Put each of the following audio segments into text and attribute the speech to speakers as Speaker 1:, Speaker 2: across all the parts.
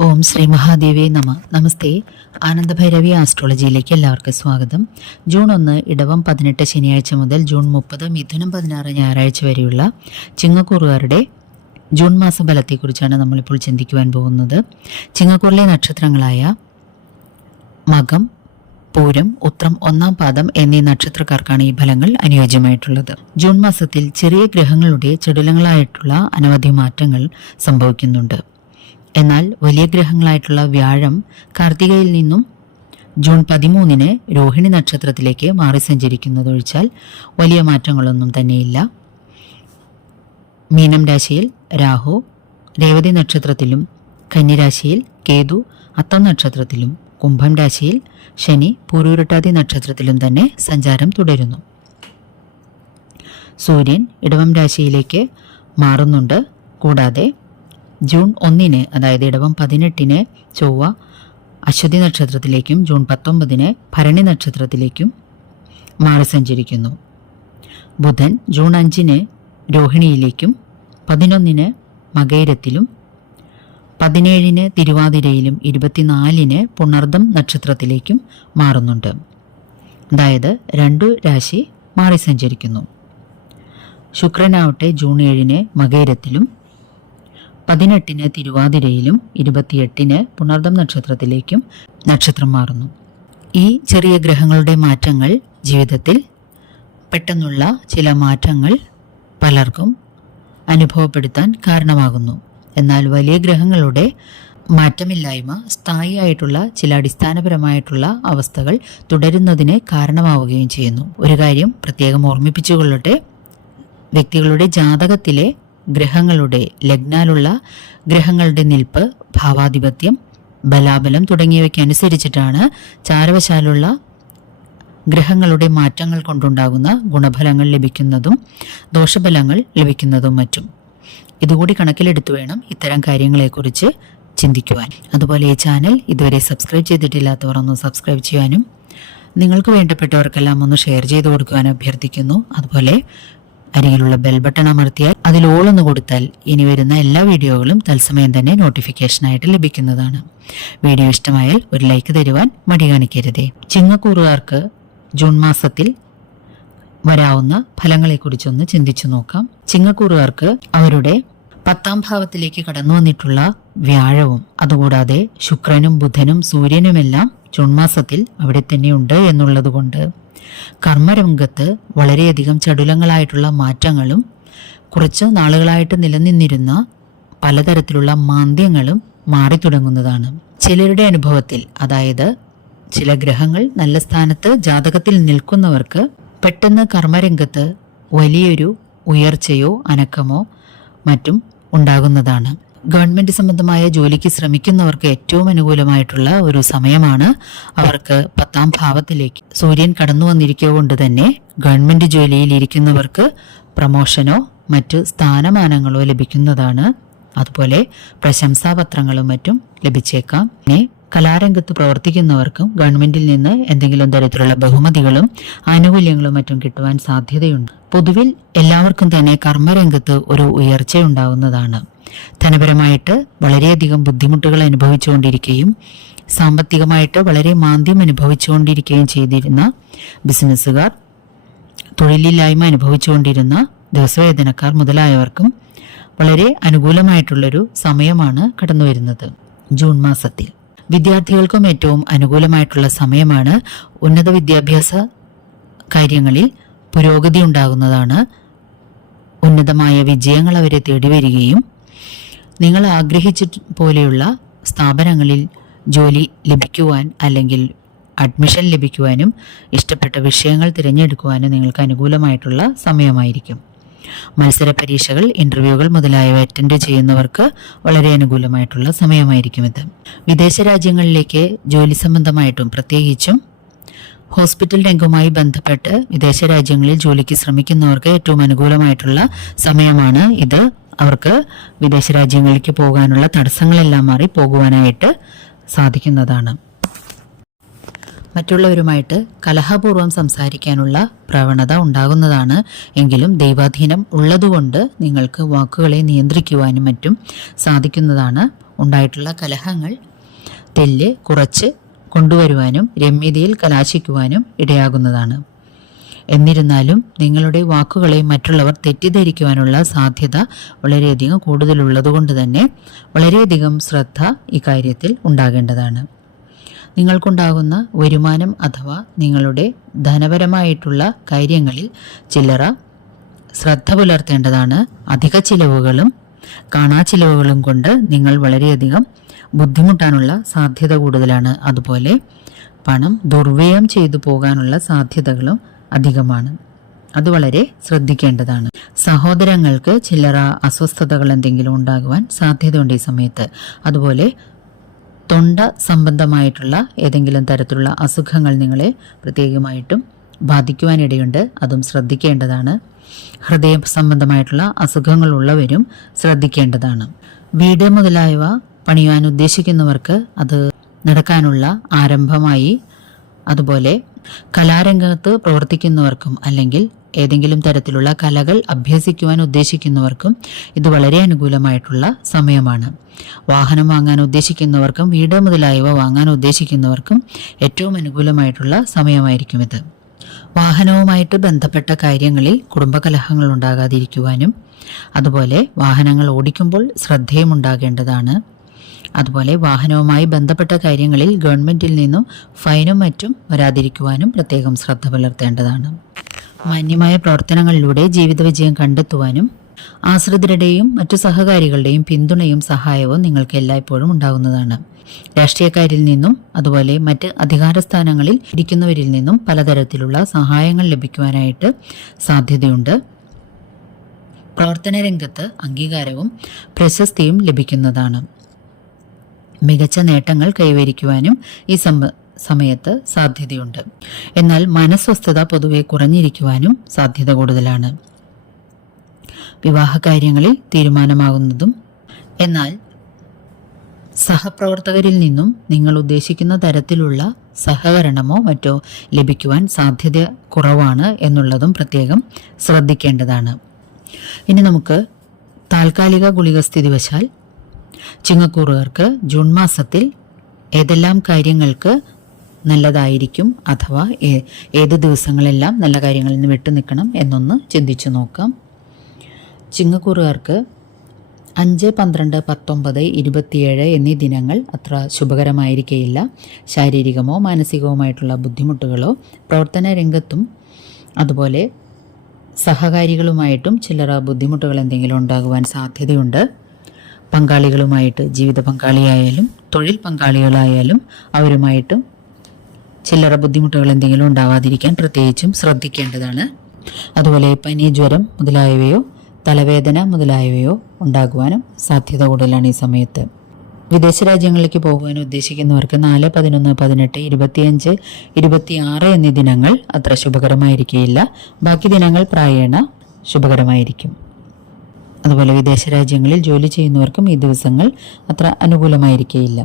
Speaker 1: ഓം ശ്രീ മഹാദേവേ നമ. നമസ്തേ. ആനന്ദഭൈരവി ആസ്ട്രോളജിയിലേക്ക് എല്ലാവർക്കും സ്വാഗതം. ജൂൺ ഒന്ന് ഇടവം പതിനെട്ട് ശനിയാഴ്ച മുതൽ ജൂൺ മുപ്പത് മിഥുനം പതിനാറ് ഞായറാഴ്ച വരെയുള്ള ചിങ്ങക്കൂറുകാരുടെ ജൂൺ മാസ ഫലത്തെക്കുറിച്ചാണ് നമ്മളിപ്പോൾ ചിന്തിക്കുവാൻ പോകുന്നത്. ചിങ്ങക്കൂറിലെ നക്ഷത്രങ്ങളായ മകം പൂരം ഉത്രം ഒന്നാം പാദം എന്നീ നക്ഷത്രക്കാർക്കാണ് ഈ ഫലങ്ങൾ അനുയോജ്യമായിട്ടുള്ളത്. ജൂൺ മാസത്തിൽ ചെറിയ ഗ്രഹങ്ങളുടെ ചടുലങ്ങളായിട്ടുള്ള അനവധി മാറ്റങ്ങൾ സംഭവിക്കുന്നുണ്ട്. എന്നാൽ വലിയ ഗ്രഹങ്ങളായിട്ടുള്ള വ്യാഴം കാർത്തികയിൽ നിന്നും ജൂൺ പതിമൂന്നിന് രോഹിണി നക്ഷത്രത്തിലേക്ക് മാറി സഞ്ചരിക്കുന്നതൊഴിച്ചാൽ വലിയ മാറ്റങ്ങളൊന്നും തന്നെയില്ല. മീനം രാശിയിൽ രാഹു രേവതി നക്ഷത്രത്തിലും കന്യരാശിയിൽ കേതു അത്തം നക്ഷത്രത്തിലും കുംഭം രാശിയിൽ ശനി പൂരൂരട്ടാതി നക്ഷത്രത്തിലും തന്നെ സഞ്ചാരം തുടരുന്നു. സൂര്യൻ ഇടവം രാശിയിലേക്ക് മാറുന്നുണ്ട്. കൂടാതെ ജൂൺ ഒന്നിന് അതായത് ഇടവം പതിനെട്ടിന് ചൊവ്വ അശ്വതി നക്ഷത്രത്തിലേക്കും ജൂൺ പത്തൊമ്പതിന് ഭരണി നക്ഷത്രത്തിലേക്കും മാറി സഞ്ചരിക്കുന്നു. ബുധൻ ജൂൺ അഞ്ചിന് രോഹിണിയിലേക്കും പതിനൊന്നിന് മകൈരത്തിലും പതിനേഴിന് തിരുവാതിരയിലും ഇരുപത്തിനാലിന് പുണർദം നക്ഷത്രത്തിലേക്കും മാറുന്നുണ്ട്. അതായത് രണ്ടു രാശി മാറി സഞ്ചരിക്കുന്നു. ശുക്രനാവട്ടെ ജൂൺ ഏഴിന് മകൈരത്തിലും പതിനെട്ടിന് തിരുവാതിരയിലും ഇരുപത്തിയെട്ടിന് പുണർദം നക്ഷത്രത്തിലേക്കും നക്ഷത്രം മാറുന്നു. ഈ ചെറിയ ഗ്രഹങ്ങളുടെ മാറ്റങ്ങൾ ജീവിതത്തിൽ പെട്ടെന്നുള്ള ചില മാറ്റങ്ങൾ പലർക്കും അനുഭവപ്പെടുത്താൻ കാരണമാകുന്നു. എന്നാൽ വലിയ ഗ്രഹങ്ങളുടെ മാറ്റമില്ലായ്മ സ്ഥായിയായിട്ടുള്ള ചില അടിസ്ഥാനപരമായിട്ടുള്ള അവസ്ഥകൾ തുടരുന്നതിന് കാരണമാവുകയും ചെയ്യുന്നു. ഒരു കാര്യം പ്രത്യേകം ഓർമ്മിപ്പിച്ചുകൊള്ളട്ടെ. വ്യക്തികളുടെ ജാതകത്തിലെ ഗ്രഹങ്ങളുടെ ലഗ്നാലുള്ള ഗ്രഹങ്ങളുടെ നിൽപ്പ് ഭാവാധിപത്യം ബലാബലം തുടങ്ങിയവയ്ക്ക് അനുസരിച്ചിട്ടാണ് ചാരവശാലുള്ള ഗ്രഹങ്ങളുടെ മാറ്റങ്ങൾ കൊണ്ടുണ്ടാകുന്ന ഗുണഫലങ്ങൾ ലഭിക്കുന്നതും ദോഷഫലങ്ങൾ ലഭിക്കുന്നതും മറ്റും. ഇതുകൂടി കണക്കിലെടുത്തു വേണം ഇത്തരം കാര്യങ്ങളെക്കുറിച്ച് ചിന്തിക്കുവാൻ. അതുപോലെ ഈ ചാനൽ ഇതുവരെ സബ്സ്ക്രൈബ് ചെയ്തിട്ടില്ലാത്തവർ ഒന്ന് സബ്സ്ക്രൈബ് ചെയ്യാനും നിങ്ങൾക്ക് വേണ്ടപ്പെട്ടവർക്കെല്ലാം ഒന്ന് ഷെയർ ചെയ്ത് കൊടുക്കുവാൻ അഭ്യർത്ഥിക്കുന്നു. അതുപോലെ അരികിലുള്ള ബെൽ ബട്ടൺ അമർത്തിയാൽ അതിൽ ഓളൊന്ന് കൊടുത്താൽ ഇനി വരുന്ന എല്ലാ വീഡിയോകളും തത്സമയം തന്നെ നോട്ടിഫിക്കേഷനായിട്ട് ലഭിക്കുന്നതാണ്. വീഡിയോ ഇഷ്ടമായാൽ ഒരു ലൈക്ക് തരുവാൻ മടി കാണിക്കരുതേ. ചിങ്ങക്കൂറുകാർക്ക് ജൂൺ മാസത്തിൽ വരാവുന്ന ഫലങ്ങളെക്കുറിച്ചൊന്ന് ചിന്തിച്ചു നോക്കാം. ചിങ്ങക്കൂറുകാർക്ക് അവരുടെ പത്താം ഭാവത്തിലേക്ക് കടന്നു വന്നിട്ടുള്ള വ്യാഴവും അതുകൂടാതെ ശുക്രനും ബുധനും സൂര്യനുമെല്ലാം ജൂൺ മാസത്തിൽ അവിടെ തന്നെയുണ്ട് എന്നുള്ളതുകൊണ്ട് കർമ്മരംഗത്ത് വളരെയധികം ചടുലങ്ങളായിട്ടുള്ള മാറ്റങ്ങളും കുറച്ച് നാളുകളായിട്ട് നിലനിന്നിരുന്ന പലതരത്തിലുള്ള മാന്ദ്യങ്ങളും മാറി തുടങ്ങുന്നതാണ്. ചിലരുടെ അനുഭവത്തിൽ അതായത് ചില ഗ്രഹങ്ങൾ നല്ല സ്ഥാനത്ത് ജാതകത്തിൽ നിൽക്കുന്നവർക്ക് പെട്ടെന്ന് കർമ്മരംഗത്ത് വലിയൊരു ഉയർച്ചയോ അനക്കമോ മറ്റും ഉണ്ടാകുന്നതാണ്. ഗവൺമെന്റ് സംബന്ധമായ ജോലിക്ക് ശ്രമിക്കുന്നവർക്ക് ഏറ്റവും അനുകൂലമായിട്ടുള്ള ഒരു സമയമാണ് അവർക്ക് പത്താം ഭാവത്തിലേക്ക്. സൂര്യൻ കടന്നു വന്നിരിക്കുക കൊണ്ട് തന്നെ ഗവൺമെന്റ് ജോലിയിൽ ഇരിക്കുന്നവർക്ക് പ്രമോഷനോ മറ്റ് സ്ഥാനമാനങ്ങളോ ലഭിക്കുന്നതാണ്. അതുപോലെ പ്രശംസാപത്രങ്ങളും മറ്റും ലഭിച്ചേക്കാം. പിന്നെ കലാരംഗത്ത് പ്രവർത്തിക്കുന്നവർക്കും ഗവൺമെന്റിൽ നിന്ന് എന്തെങ്കിലും തരത്തിലുള്ള ബഹുമതികളും ആനുകൂല്യങ്ങളും മറ്റും കിട്ടുവാൻ സാധ്യതയുണ്ട്. പൊതുവിൽ എല്ലാവർക്കും തന്നെ കർമ്മരംഗത്ത് ഒരു ഉയർച്ചയുണ്ടാവുന്നതാണ്. ധനപരമായിട്ട് വളരെയധികം ബുദ്ധിമുട്ടുകൾ അനുഭവിച്ചുകൊണ്ടിരിക്കുകയും സാമ്പത്തികമായിട്ട് വളരെ മാന്ദ്യം അനുഭവിച്ചുകൊണ്ടിരിക്കുകയും ചെയ്തിരുന്ന ബിസിനസ്സുകാർ തൊഴിലില്ലായ്മ അനുഭവിച്ചുകൊണ്ടിരുന്ന ദിവസവേതനക്കാർ മുതലായവർക്കും വളരെ അനുകൂലമായിട്ടുള്ളൊരു സമയമാണ് കടന്നു വരുന്നത് ജൂൺ മാസത്തിൽ. വിദ്യാർത്ഥികൾക്കും ഏറ്റവും അനുകൂലമായിട്ടുള്ള സമയമാണ് ഉന്നത വിദ്യാഭ്യാസ കാര്യങ്ങളിൽ പുരോഗതി ഉണ്ടാകുന്നതാണ്. ഉന്നതമായ വിജയങ്ങൾ അവരെ തേടി വരികയും നിങ്ങൾ ആഗ്രഹിച്ച പോലെയുള്ള സ്ഥാപനങ്ങളിൽ ജോലി ലഭിക്കുവാൻ അല്ലെങ്കിൽ അഡ്മിഷൻ ലഭിക്കുവാനും ഇഷ്ടപ്പെട്ട വിഷയങ്ങൾ തിരഞ്ഞെടുക്കുവാനും നിങ്ങൾക്ക് അനുകൂലമായിട്ടുള്ള സമയമായിരിക്കും. മത്സര പരീക്ഷകൾ ഇന്റർവ്യൂകൾ മുതലായവ അറ്റൻഡ് ചെയ്യുന്നവർക്ക് വളരെ അനുകൂലമായിട്ടുള്ള സമയമായിരിക്കും ഇത്. വിദേശ രാജ്യങ്ങളിലേക്ക് ജോലി സംബന്ധമായിട്ടും പ്രത്യേകിച്ചും ഹോസ്പിറ്റൽ രംഗവുമായി ബന്ധപ്പെട്ട് വിദേശ രാജ്യങ്ങളിൽ ജോലിക്ക് ശ്രമിക്കുന്നവർക്ക് ഏറ്റവും അനുകൂലമായിട്ടുള്ള സമയമാണ് ഇത്. അവർക്ക് വിദേശ രാജ്യങ്ങളിലേക്ക് പോകാനുള്ള തടസ്സങ്ങളെല്ലാം മാറി പോകുവാനായിട്ട് സാധിക്കുന്നതാണ്. മറ്റുള്ളവരുമായിട്ട് കലഹപൂർവം സംസാരിക്കാനുള്ള പ്രവണത ഉണ്ടാകുന്നതാണ്. എങ്കിലും ദൈവാധീനം ഉള്ളതുകൊണ്ട് നിങ്ങൾക്ക് വാക്കുകളെ നിയന്ത്രിക്കുവാനും മറ്റും സാധിക്കുന്നതാണ്. ഉണ്ടായിട്ടുള്ള കലഹങ്ങൾ തെല്ല് കുറച്ച് കൊണ്ടുവരുവാനും രമ്യതയിൽ കലാശിക്കുവാനും ഇടയാകുന്നതാണ്. എന്നിരുന്നാലും നിങ്ങളുടെ വാക്കുകളെ മറ്റുള്ളവർ തെറ്റിദ്ധരിക്കുവാനുള്ള സാധ്യത വളരെയധികം കൂടുതലുള്ളതുകൊണ്ട് തന്നെ വളരെയധികം ശ്രദ്ധ ഇക്കാര്യത്തിൽ ഉണ്ടാകേണ്ടതാണ്. നിങ്ങൾക്കുണ്ടാകുന്ന വരുമാനം അഥവാ നിങ്ങളുടെ ധനപരമായിട്ടുള്ള കാര്യങ്ങളിൽ ചില്ലറ ശ്രദ്ധ പുലർത്തേണ്ടതാണ്. അധിക ചിലവുകളും കാണാ ചിലവുകളും കൊണ്ട് നിങ്ങൾ വളരെയധികം ബുദ്ധിമുട്ടാനുള്ള സാധ്യത കൂടുതലാണ്. അതുപോലെ പണം ദുർവ്യയം ചെയ്തു പോകാനുള്ള സാധ്യതകളും അധികമാണ്. അത് വളരെ ശ്രദ്ധിക്കേണ്ടതാണ്. സഹോദരങ്ങൾക്ക് ചില്ലറ അസ്വസ്ഥതകൾ എന്തെങ്കിലും ഉണ്ടാകുവാൻ സാധ്യതയുണ്ട് ഈ സമയത്ത്. അതുപോലെ തൊണ്ട സംബന്ധമായിട്ടുള്ള ഏതെങ്കിലും തരത്തിലുള്ള അസുഖങ്ങൾ നിങ്ങളെ പ്രത്യേകമായിട്ടും ബാധിക്കുവാനിടയുണ്ട്. അതും ശ്രദ്ധിക്കേണ്ടതാണ്. ഹൃദയ സംബന്ധമായിട്ടുള്ള അസുഖങ്ങളുള്ളവരും ശ്രദ്ധിക്കേണ്ടതാണ്. വീട് മുതലായവ പണിയുവാൻ ഉദ്ദേശിക്കുന്നവർക്ക് അത് നടക്കാനുള്ള ആരംഭമായി അതുപോലെ കലാരംഗത്ത് പ്രവർത്തിക്കുന്നവർക്കും അല്ലെങ്കിൽ ഏതെങ്കിലും തരത്തിലുള്ള കലകൾ അഭ്യസിക്കുവാൻ ഉദ്ദേശിക്കുന്നവർക്കും ഇത് വളരെ അനുകൂലമായിട്ടുള്ള സമയമാണ്. വാഹനം വാങ്ങാൻ ഉദ്ദേശിക്കുന്നവർക്കും വീട് മുതലായവ വാങ്ങാൻ ഉദ്ദേശിക്കുന്നവർക്കും ഏറ്റവും അനുകൂലമായിട്ടുള്ള സമയമായിരിക്കും ഇത്. വാഹനവുമായിട്ട് ബന്ധപ്പെട്ട കാര്യങ്ങളിൽ കുടുംബകലഹങ്ങൾ ഉണ്ടാകാതിരിക്കുവാനും അതുപോലെ വാഹനങ്ങൾ ഓടിക്കുമ്പോൾ ശ്രദ്ധയും ഉണ്ടാകേണ്ടതാണ് അതുപോലെ വാഹനവുമായി ബന്ധപ്പെട്ട കാര്യങ്ങളിൽ ഗവൺമെന്റിൽ നിന്നും ഫൈനും മറ്റും വരാതിരിക്കുവാനും പ്രത്യേകം ശ്രദ്ധ പുലർത്തേണ്ടതാണ്. മാന്യമായ പ്രവർത്തനങ്ങളിലൂടെ ജീവിത വിജയം കണ്ടെത്തുവാനും ആശ്രിതരുടെയും മറ്റു സഹകാരികളുടെയും പിന്തുണയും സഹായവും നിങ്ങൾക്ക് എല്ലായ്പ്പോഴും ഉണ്ടാകുന്നതാണ്. രാഷ്ട്രീയക്കാരിൽ നിന്നും അതുപോലെ മറ്റ് അധികാര സ്ഥാനങ്ങളിൽ ഇരിക്കുന്നവരിൽ നിന്നും പലതരത്തിലുള്ള സഹായങ്ങൾ ലഭിക്കുവാനായിട്ട് സാധ്യതയുണ്ട്. പ്രവർത്തന രംഗത്ത് അംഗീകാരവും പ്രശസ്തിയും ലഭിക്കുന്നതാണ്. മികച്ച നേട്ടങ്ങൾ കൈവരിക്കുവാനും ഈ സമ്പ സമയത്ത് സാധ്യതയുണ്ട്. എന്നാൽ മനസ്വസ്ഥത പൊതുവെ കുറഞ്ഞിരിക്കുവാനും സാധ്യത കൂടുതലാണ്. വിവാഹകാര്യങ്ങളിൽ തീരുമാനമാകുന്നതും എന്നാൽ സഹപ്രവർത്തകരിൽ നിന്നും നിങ്ങൾ ഉദ്ദേശിക്കുന്ന തരത്തിലുള്ള സഹകരണമോ മറ്റോ ലഭിക്കുവാൻ സാധ്യത കുറവാണ് എന്നുള്ളതും പ്രത്യേകം ശ്രദ്ധിക്കേണ്ടതാണ്. ഇനി നമുക്ക് താൽക്കാലിക ഗുളിക സ്ഥിതിവശാൽ ചിങ്ങക്കൂറുകാർക്ക് ജൂൺ മാസത്തിൽ ഏതെല്ലാം കാര്യങ്ങൾക്ക് നല്ലതായിരിക്കും അഥവാ ഏത് ദിവസങ്ങളെല്ലാം നല്ല കാര്യങ്ങളിൽ നിന്ന് വിട്ടു നിൽക്കണം എന്നൊന്ന് ചിന്തിച്ചു നോക്കാം. ചിങ്ങക്കൂറുകാർക്ക് അഞ്ച് പന്ത്രണ്ട് പത്തൊമ്പത് ഇരുപത്തിയേഴ് എന്നീ ദിനങ്ങൾ അത്ര ശുഭകരമായിരിക്കുകയില്ല ശാരീരികമോ മാനസികവുമായിട്ടുള്ള ബുദ്ധിമുട്ടുകളോ പ്രവർത്തന രംഗത്തും അതുപോലെ സഹകാരികളുമായിട്ടും ചില്ലറ ബുദ്ധിമുട്ടുകൾ എന്തെങ്കിലും ഉണ്ടാകുവാൻ സാധ്യതയുണ്ട്. പങ്കാളികളുമായിട്ട് ജീവിത പങ്കാളിയായാലും തൊഴിൽ പങ്കാളികളായാലും അവരുമായിട്ടും ചില്ലറ ബുദ്ധിമുട്ടുകൾ എന്തെങ്കിലും ഉണ്ടാവാതിരിക്കാൻ പ്രത്യേകിച്ചും ശ്രദ്ധിക്കേണ്ടതാണ്. അതുപോലെ പനി ജ്വരം മുതലായവയോ തലവേദന മുതലായവയോ ഉണ്ടാകുവാനും സാധ്യത കൂടുതലാണ് ഈ സമയത്ത്. വിദേശ രാജ്യങ്ങളിലേക്ക് പോകുവാൻ ഉദ്ദേശിക്കുന്നവർക്ക് നാല് പതിനൊന്ന് പതിനെട്ട് ഇരുപത്തിയഞ്ച് ഇരുപത്തിയാറ് എന്നീ ദിനങ്ങൾ അത്ര ശുഭകരമായിരിക്കുകയില്ല ബാക്കി ദിനങ്ങൾ പ്രായേണ ശുഭകരമായിരിക്കും. അതുപോലെ വിദേശ രാജ്യങ്ങളിൽ ജോലി ചെയ്യുന്നവർക്കും ഈ ദിവസങ്ങൾ അത്ര അനുകൂലമായിരിക്കുകയില്ല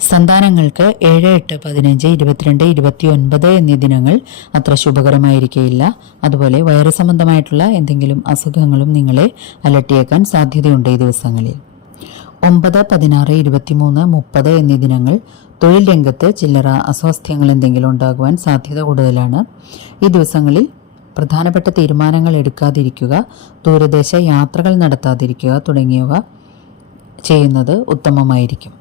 Speaker 1: സന്താനങ്ങൾക്ക് ഏഴ് എട്ട് പതിനഞ്ച് ഇരുപത്തിരണ്ട് ഇരുപത്തി ഒൻപത് എന്നീ ദിനങ്ങൾ അത്ര ശുഭകരമായിരിക്കുകയില്ല അതുപോലെ വയറു സംബന്ധമായിട്ടുള്ള എന്തെങ്കിലും അസുഖങ്ങളും നിങ്ങളെ അലട്ടിയേക്കാൻ സാധ്യതയുണ്ട് ഈ ദിവസങ്ങളിൽ. ഒമ്പത് പതിനാറ് ഇരുപത്തിമൂന്ന് മുപ്പത് എന്നീ ദിനങ്ങൾ തൊഴിൽ രംഗത്ത് ചില്ലറ അസ്വാസ്ഥ്യങ്ങൾ എന്തെങ്കിലും ഉണ്ടാകുവാൻ സാധ്യത കൂടുതലാണ്. ഈ ദിവസങ്ങളിൽ പ്രധാനപ്പെട്ട തീരുമാനങ്ങൾ എടുക്കാതിരിക്കുക ദൂരദേശ യാത്രകൾ നടത്താതിരിക്കുക തുടങ്ങിയവ ചെയ്യുന്നത് ഉത്തമമായിരിക്കും.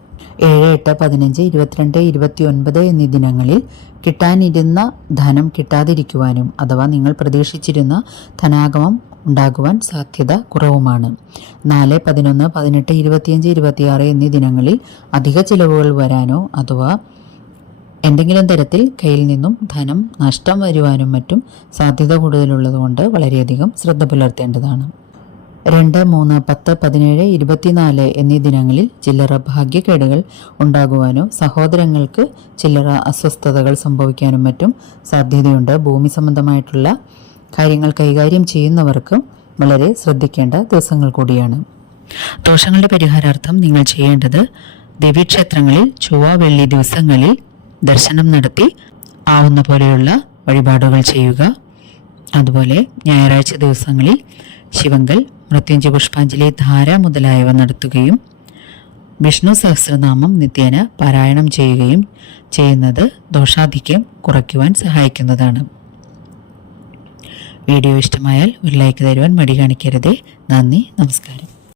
Speaker 1: ഏഴ് എട്ട് പതിനഞ്ച് ഇരുപത്തിരണ്ട് ഇരുപത്തി ഒൻപത് എന്നീ ദിനങ്ങളിൽ കിട്ടാനിരുന്ന ധനം കിട്ടാതിരിക്കുവാനും അഥവാ നിങ്ങൾ പ്രതീക്ഷിച്ചിരുന്ന ധനാഗമം ഉണ്ടാകുവാൻ സാധ്യത കുറവുമാണ്. നാല് പതിനൊന്ന് പതിനെട്ട് ഇരുപത്തിയഞ്ച് ഇരുപത്തിയാറ് എന്നീ ദിനങ്ങളിൽ അധിക ചിലവുകൾ വരാനോ അഥവാ എന്തെങ്കിലും തരത്തിൽ കയ്യിൽ നിന്നും ധനം നഷ്ടം വരുവാനും മറ്റും സാധ്യത കൂടുതലുള്ളതുകൊണ്ട് വളരെയധികം ശ്രദ്ധ പുലർത്തേണ്ടതാണ്. രണ്ട് മൂന്ന് പത്ത് പതിനേഴ് ഇരുപത്തിനാല് എന്നീ ദിനങ്ങളിൽ ചില്ലറ ഭാഗ്യക്കേടുകൾ ഉണ്ടാകുവാനോ സഹോദരങ്ങൾക്ക് ചില്ലറ അസ്വസ്ഥതകൾ സംഭവിക്കാനും മറ്റും സാധ്യതയുണ്ട്. ഭൂമി സംബന്ധമായിട്ടുള്ള കാര്യങ്ങൾ കൈകാര്യം ചെയ്യുന്നവർക്കും വളരെ ശ്രദ്ധിക്കേണ്ട ദിവസങ്ങൾ കൂടിയാണ്. ദോഷങ്ങളുടെ പരിഹാരാർത്ഥം നിങ്ങൾ ചെയ്യേണ്ടത് ദേവീക്ഷേത്രങ്ങളിൽ ചൊവ്വ വെള്ളി ദിവസങ്ങളിൽ ദർശനം നടത്തി ആവുന്ന പോലെയുള്ള വഴിപാടുകൾ ചെയ്യുക. അതുപോലെ ഞായറാഴ്ച ദിവസങ്ങളിൽ ശിവങ്കൽ മൃത്യുഞ്ജ പുഷ്പാഞ്ജലി ധാര മുതലായവ നടത്തുകയും വിഷ്ണു സഹസ്രനാമം നിത്യേന പാരായണം ചെയ്യുകയും ചെയ്യുന്നത് ദോഷാധിക്യം കുറയ്ക്കുവാൻ സഹായിക്കുന്നതാണ്. വീഡിയോ ഇഷ്ടമായാൽ ഒരു ലൈക്ക് തരുവാൻ മടി കാണിക്കരുതേ. നന്ദി നമസ്കാരം.